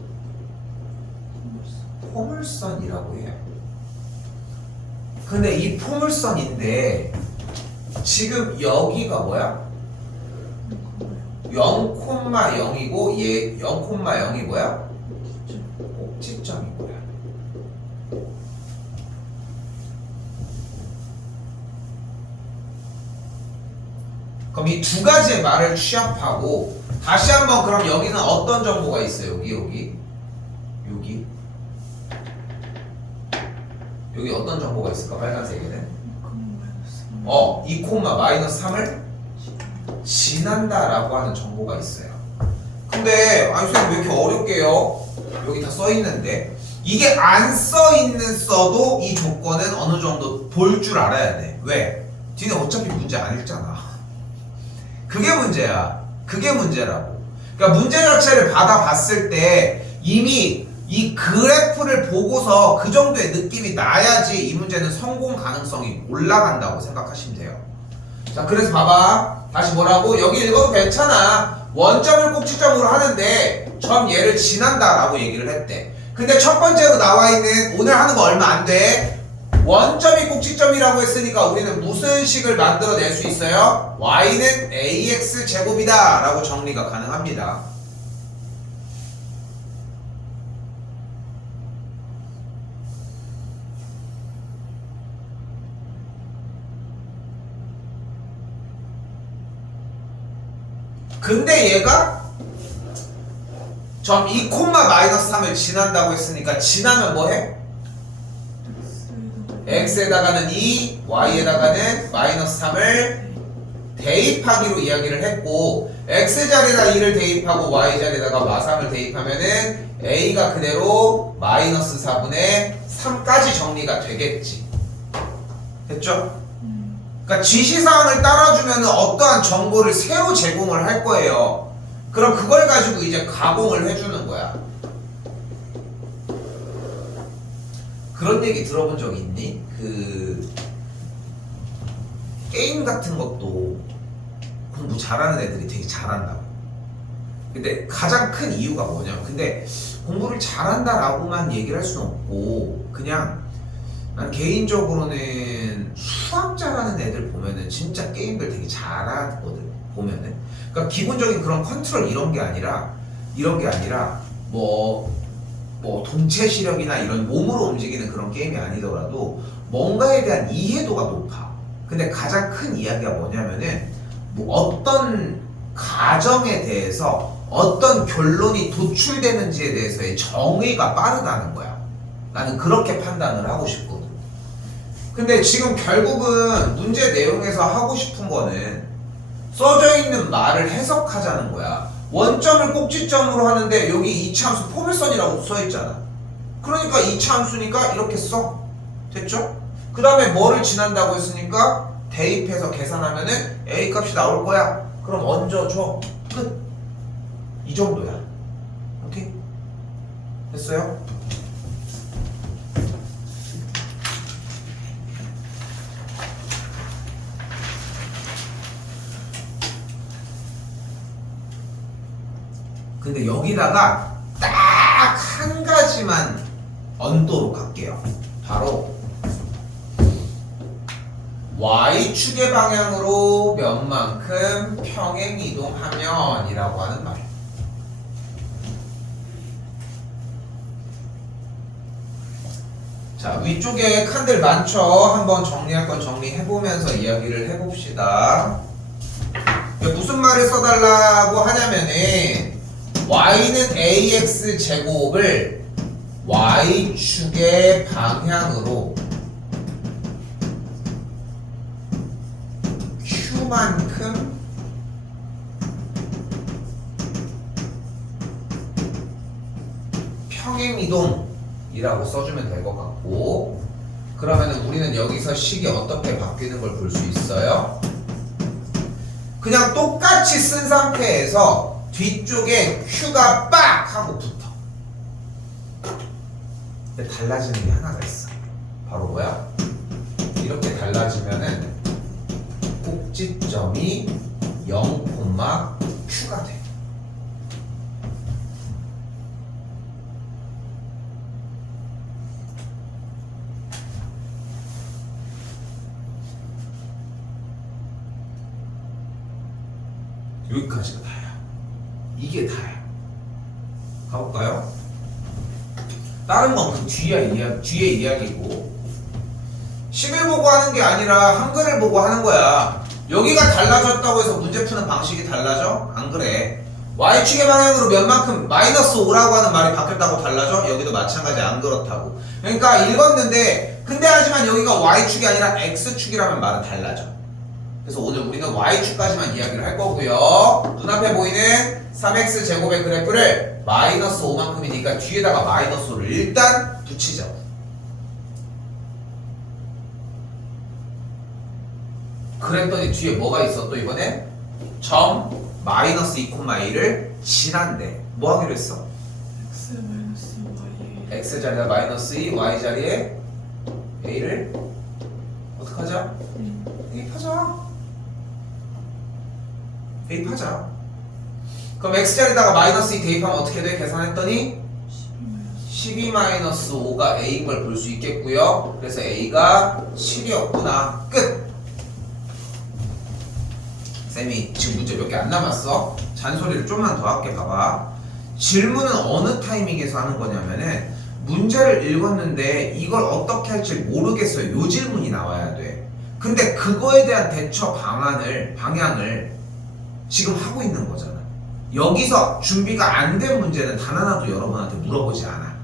포물선이라고 해요. 근데 이 포물선인데 지금 여기가 뭐야? 0,0이고 얘 0,0이 뭐야? 꼭지점인 거야. 그럼 이 두 가지의 말을 취합하고 다시 한번 그럼 여기는 어떤 정보가 있어요? 여기 어떤 정보가 있을까? 빨간색에는 2 마이너스 3을 지난다라고 하는 정보가 있어요. 근데 아니 선생님 왜 이렇게 어렵게 해요? 여기 다 써있는데 이게 안 써도 이 조건은 어느 정도 볼 줄 알아야 돼. 왜? 니네 어차피 문제 안 읽잖아. 그게 문제야. 그게 문제라고. 그러니까 문제 자체를 받아봤을 때 이미 이 그래프를 보고서 그 정도의 느낌이 나야지 이 문제는 성공 가능성이 올라간다고 생각하시면 돼요. 자, 그래서 봐봐. 다시 뭐라고? 여기 읽어도 괜찮아. 원점을 꼭지점으로 하는데 점 얘를 지난다라고 얘기를 했대. 근데 첫 번째로 나와 있는 오늘 하는 거 얼마 안 돼. 원점이 꼭지점이라고 했으니까 우리는 무슨 식을 만들어낼 수 있어요? y는 ax 제곱이다 라고 정리가 가능합니다. 근데 얘가 점 2, 마이너스 3을 지난다고 했으니까 지나면 뭐해? x에다가는 2, y에다가는 마이너스 3을 대입하기로 이야기를 했고 x자리에다 2를 대입하고 y자리에다가 마3을 대입하면은 a가 그대로 마이너스 4분의 3까지 정리가 되겠지. 됐죠? 그러니까 지시사항을 따라주면 어떠한 정보를 새로 제공을 할 거예요. 그럼 그걸 가지고 이제 가공을 해주는 거야. 그런 얘기 들어본 적 있니? 그 게임 같은 것도 공부 잘하는 애들이 되게 잘한다고. 근데 가장 큰 이유가 뭐냐면 근데 공부를 잘한다라고만 얘기를 할 수는 없고 그냥 난 개인적으로는 수학자라는 애들 보면은 진짜 게임들 되게 잘하거든. 보면은 그러니까 기본적인 그런 컨트롤 이런 게 아니라 뭐 동체 시력이나 이런 몸으로 움직이는 그런 게임이 아니더라도 뭔가에 대한 이해도가 높아. 근데 가장 큰 이야기가 뭐냐면은 뭐 어떤 가정에 대해서 어떤 결론이 도출되는지에 대해서의 정의가 빠르다는 거야. 나는 그렇게 판단을 하고 싶거든. 근데 지금 결국은 문제 내용에서 하고 싶은 거는 써져 있는 말을 해석하자는 거야. 원점을 꼭지점으로 하는데 여기 이차함수 포물선이라고 써있잖아. 그러니까 이차함수니까 이렇게 써. 됐죠? 그 다음에 뭐를 지난다고 했으니까 대입해서 계산하면은 A 값이 나올 거야. 그럼 얹어줘. 끝. 이 정도야. 오케이? 됐어요? 근데 여기다가 딱 한 가지만 얹도록 할게요. 바로 Y축의 방향으로 몇 만큼 평행 이동하면 이라고 하는 말. 자, 위쪽에 칸들 많죠? 한번 정리할 건 정리해보면서 이야기를 해봅시다. 무슨 말을 써달라고 하냐면은 y는 ax 제곱을 y축의 방향으로 q만큼 평행이동이라고 써주면 될 것 같고, 그러면 우리는 여기서 식이 어떻게 바뀌는 걸 볼 수 있어요? 그냥 똑같이 쓴 상태에서 뒤쪽에 q가 빡 하고 붙어. 근데 달라지는 게 하나가 있어. 바로 뭐야? 이렇게 달라지면은 꼭지점이 0,q가 돼. 여기까지가 다야. 이게 다야. 가볼까요? 다른 건 그 뒤에 이야기고, 식을 보고 하는 게 아니라 한글을 보고 하는 거야. 여기가 달라졌다고 해서 문제 푸는 방식이 달라져? 안 그래. y축의 방향으로 몇만큼 마이너스 5라고 하는 말이 바뀌었다고 달라져? 여기도 마찬가지 안 그렇다고. 그러니까 읽었는데 근데 하지만 여기가 y축이 아니라 x축이라면 말은 달라져. 그래서 오늘 우리는 y축까지만 이야기를 할 거고요. 눈앞에 보이는 3x 제곱의 그래프를 마이너스 5만큼이니까 뒤에다가 마이너스 5를 일단 붙이자. 그랬더니 뒤에 뭐가 있어 또 이번엔? 점 마이너스 2,1을 지난대. 뭐 하기로 했어? x 자리에 마이너스 2, y 자리에 a를 어떡하자? 대입하자. 대입하자. 그럼 x자리에다가 마이너스 2 대입하면 어떻게 돼? 계산했더니 12-5가 a인 걸 볼 수 있겠고요. 그래서 a가 7이었구나. 끝! 쌤이 지금 문제 몇 개 안 남았어. 잔소리를 좀만 더 할게. 봐봐. 질문은 어느 타이밍에서 하는 거냐면은 문제를 읽었는데 이걸 어떻게 할지 모르겠어요. 요 질문이 나와야 돼. 근데 그거에 대한 대처 방향을 지금 하고 있는 거잖아. 여기서 준비가 안 된 문제는 단 하나도 여러분한테 물어보지 않아.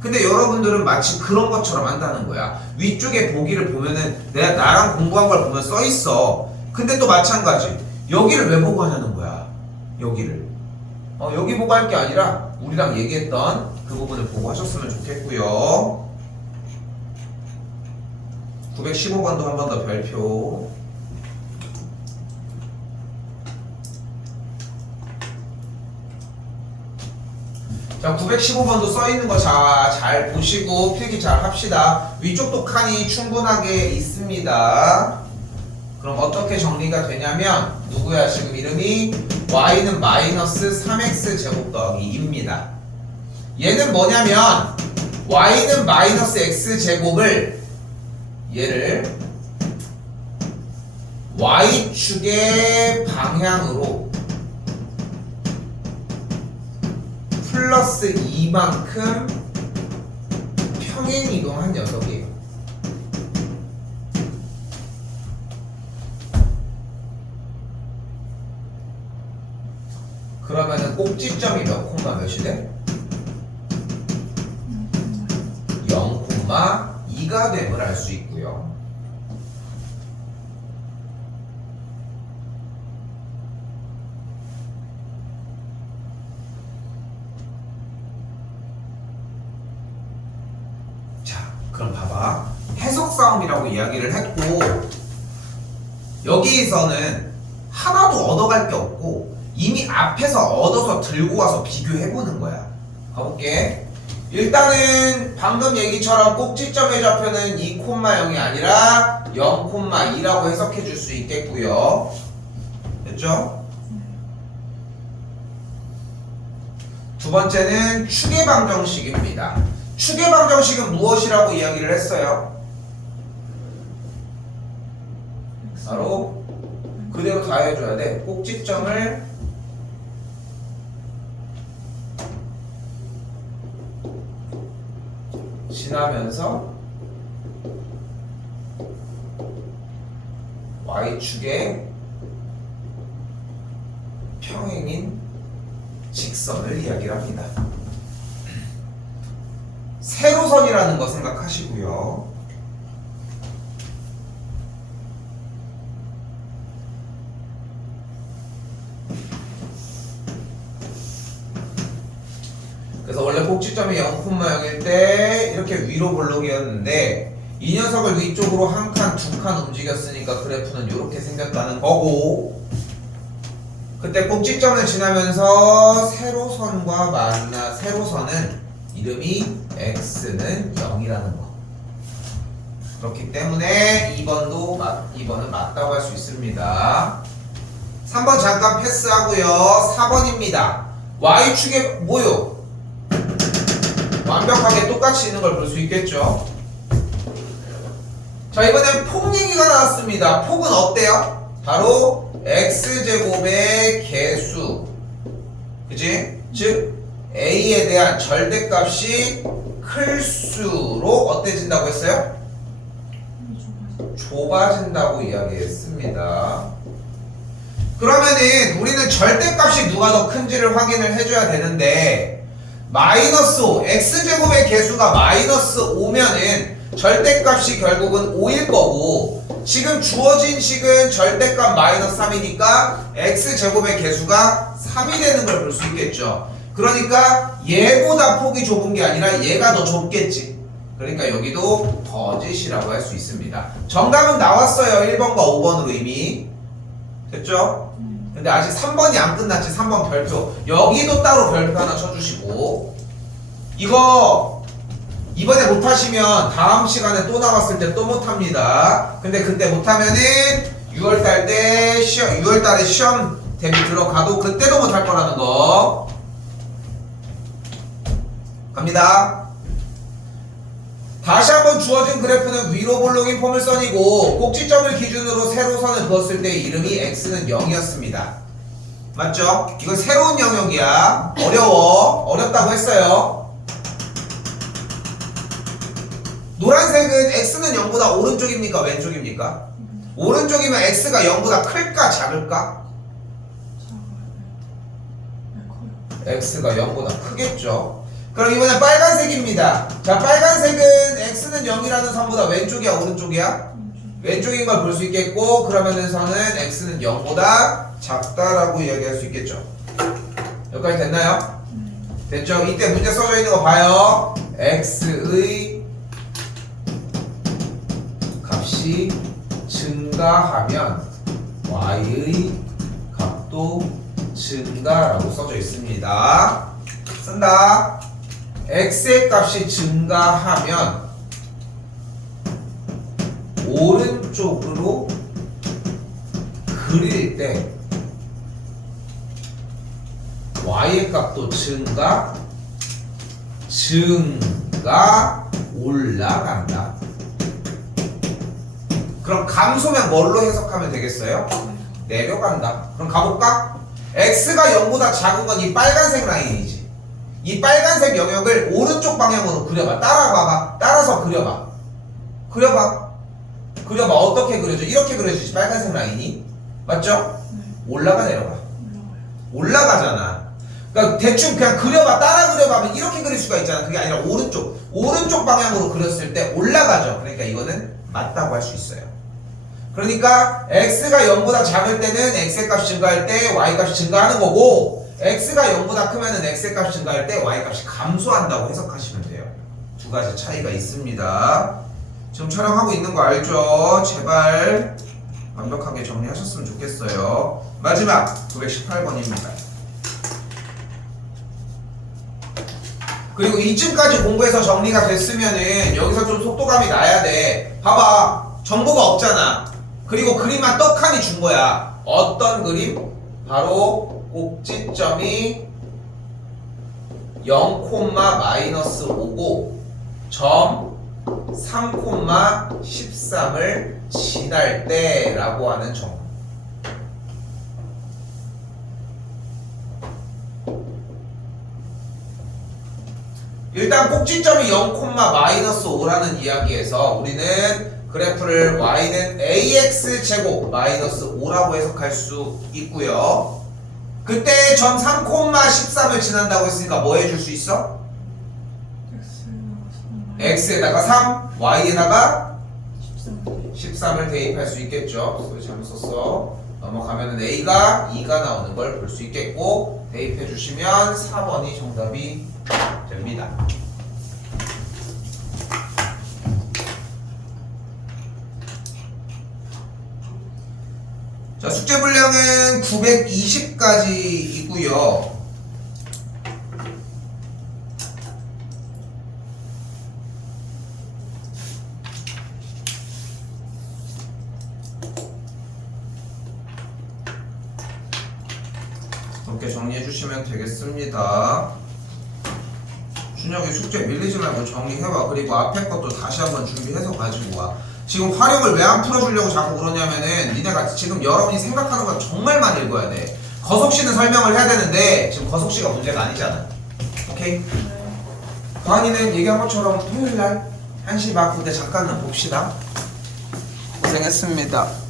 근데 여러분들은 마치 그런 것처럼 한다는 거야. 위쪽에 보기를 보면은 내가 나랑 공부한 걸 보면 써 있어. 근데 또 마찬가지. 여기를 왜 보고 하냐는 거야. 여기를. 여기 보고 할 게 아니라 우리랑 얘기했던 그 부분을 보고 하셨으면 좋겠고요. 915번도 한 번 더 별표. 자, 915번도 써있는 거 잘 보시고 필기 잘 합시다. 위쪽도 칸이 충분하게 있습니다. 그럼 어떻게 정리가 되냐면 누구야? 지금 이름이 y는 마이너스 3x 제곱 더하기 2입니다. 얘는 뭐냐면 y는 마이너스 x 제곱을 얘를 y축의 방향으로 플러스 2만큼 평행 이동한 녀석이에요. 그러면은 꼭지점이 몇 콤마 몇이 돼? 0,2가 됨을 알 수 있고요. 자, 그럼 봐봐. 해석 싸움이라고 이야기를 했고 여기에서는 하나도 얻어갈 게 없고 이미 앞에서 얻어서 들고 와서 비교해보는 거야. 가볼게. 일단은 방금 얘기처럼 꼭지점의 좌표는 2,0이 아니라 0,2라고 해석해 줄 수 있겠고요. 됐죠? 두 번째는 축의 방정식입니다. 축의 방정식은 무엇이라고 이야기를 했어요? 바로 그대로 다 해줘야 돼. 꼭지점을 지나면서 y축의 평행인 직선을 이야기를 합니다. 세로선이라는 거 생각하시고요. 그래서 원래 꼭지점이 0,0일 때 이렇게 위로 볼록이었는데 이 녀석을 위쪽으로 한 칸, 두 칸 움직였으니까 그래프는 이렇게 생겼다는 거고, 그때 꼭지점을 지나면서 세로선은 이름이 x는 0이라는 거. 그렇기 때문에 2번은 맞다고 할 수 있습니다. 3번 잠깐 패스하고요. 4번입니다. y축에 뭐요? 완벽하게 똑같이 있는 걸 볼 수 있겠죠. 자, 이번엔 폭 얘기가 나왔습니다. 폭은 어때요? 바로 x제곱의 개수, 그치? 즉 a에 대한 절대값이 클수록 어때진다고 했어요? 좁아진다고 이야기했습니다. 그러면은 우리는 절대값이 누가 더 큰지를 확인을 해줘야 되는데, 마이너스 5, x제곱의 개수가 마이너스 5면은 절대값이 결국은 5일 거고, 지금 주어진 식은 절대값 마이너스 3이니까 x제곱의 개수가 3이 되는 걸 볼 수 있겠죠. 그러니까 얘보다 폭이 좁은 게 아니라 얘가 더 좁겠지. 그러니까 여기도 거짓이라고 할 수 있습니다. 정답은 나왔어요. 1번과 5번으로 이미. 됐죠? 근데 아직 3번이 안 끝났지. 3번 별표. 여기도 따로 별표 하나 쳐주시고, 이거 이번에 못하시면 다음 시간에 또 나왔을 때 또 못합니다. 근데 그때 못하면은 6월달에 시험 대비 들어가도 그때도 못할 거라는 거. 갑니다. 다시 한번 주어진 그래프는 위로 볼록인 포물선이고, 꼭지점을 기준으로 세로선을 그었을 때 이름이 x는 0이었습니다. 맞죠? 이건 새로운 영역이야. 어렵다고 했어요. 노란색은 x는 0보다 오른쪽입니까? 왼쪽입니까? 오른쪽이면 x가 0보다 클까? 작을까? x가 0보다 크겠죠. 그럼 이번엔 빨간색입니다. 자, 빨간색은 x는 0이라는 선보다 왼쪽이야, 오른쪽이야? 왼쪽인 걸 볼 수 있겠고, 그러면은 선은 x는 0보다 작다라고 이야기할 수 있겠죠. 여기까지 됐나요? 됐죠? 이때 문제 써져 있는 거 봐요. x의 값이 증가하면 y의 값도 증가라고 써져 있습니다. 쓴다. x의 값이 증가하면 오른쪽으로 그릴 때 y의 값도 올라간다. 그럼 감소면 뭘로 해석하면 되겠어요? 내려간다. 그럼 가볼까? x가 0보다 작은 건 이 빨간색 라인이지. 이 빨간색 영역을 오른쪽 방향으로 그려봐. 따라봐봐. 따라서 그려봐. 그려봐. 어떻게 그려져? 이렇게 그려지지. 빨간색 라인이. 맞죠? 올라가, 내려가? 올라가잖아. 그러니까 대충 그냥 그려봐. 따라 그려봐 하면 이렇게 그릴 수가 있잖아. 그게 아니라 오른쪽 방향으로 그렸을 때 올라가죠. 그러니까 이거는 맞다고 할 수 있어요. 그러니까 x가 0보다 작을 때는 x의 값이 증가할 때 y 값이 증가하는 거고, x가 0보다 크면은 x의 값이 증가할 때 y 값이 감소한다고 해석하시면 돼요. 두 가지 차이가 있습니다. 지금 촬영하고 있는 거 알죠? 제발 완벽하게 정리하셨으면 좋겠어요. 마지막 918번입니다. 그리고 이쯤까지 공부해서 정리가 됐으면은 여기서 좀 속도감이 나야 돼. 봐봐. 정보가 없잖아. 그리고 그림만 떡하니 준 거야. 어떤 그림? 바로 꼭지점이 0,-5고 점 3,13을 지날 때라고 하는 정보. 일단 꼭지점이 0,-5라는 이야기에서 우리는 그래프를 y는 ax제곱 마이너스 5라고 해석할 수 있고요. 그때 점 3,13을 지난다고 했으니까 뭐 해줄 수 있어? x에다가 3, y에다가 13을 대입할 수 있겠죠. 소리 잘못 썼어. 넘어가면은 a가 2가 나오는 걸 볼 수 있겠고, 대입해 주시면 4번이 정답이 됩니다. 자, 숙제 분량은 920까지 있고요. 이렇게 정리해 주시면 되겠습니다. 준혁이 숙제 밀리지 말고 정리해봐. 그리고 앞에 것도 다시 한번 준비해서 가지고 와. 지금 활용을 왜 안 풀어주려고 자꾸 그러냐면은 니네가 지금 여러분이 생각하는 건 정말 많이 읽어야 돼. 거속시는 설명을 해야 되는데 지금 거속시가 문제가 아니잖아. 오케이? 광희는 얘기한 것처럼 토요일날 1시 반 그때 잠깐은 봅시다. 고생했습니다.